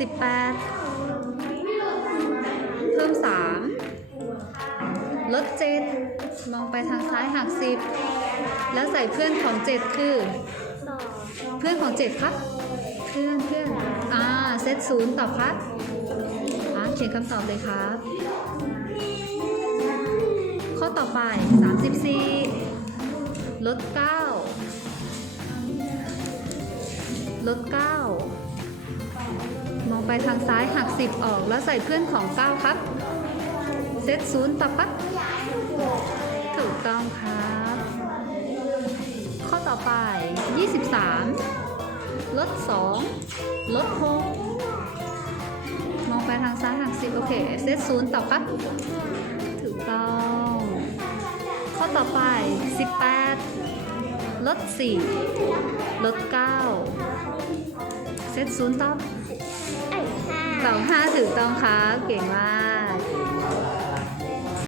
สิบแปดเพิ่มสามลดเจ็ดมองไปทางซ้ายหักสิบแล้วใส่เพื่อนของเจ็ดคือ เพื่อนของเจ็ดครับ เพื่อนเพื่อนอ่าเซตศูนย์ตอบครับอ่าเขียนคำตอบเลยครับ ข้อต่อไป34ลด9ลด9ม องไปทางซ้ายหัก 10 ออกแล้วใส่เพื่อนของ 9 ครับ เซตศูนย์ตอบครับถูกต้องครับ ข้อต่อไป 23 ลด 2 ลด 6 มองไปทางซ้ายหัก 10 โอเค เซตศูนย์ตอบครับถูกต้อง ข้อต่อไป 18 ลด 4 ลด 9 เซตศูนย์ตอ สองห้าถูกต้องครับเก่งมาก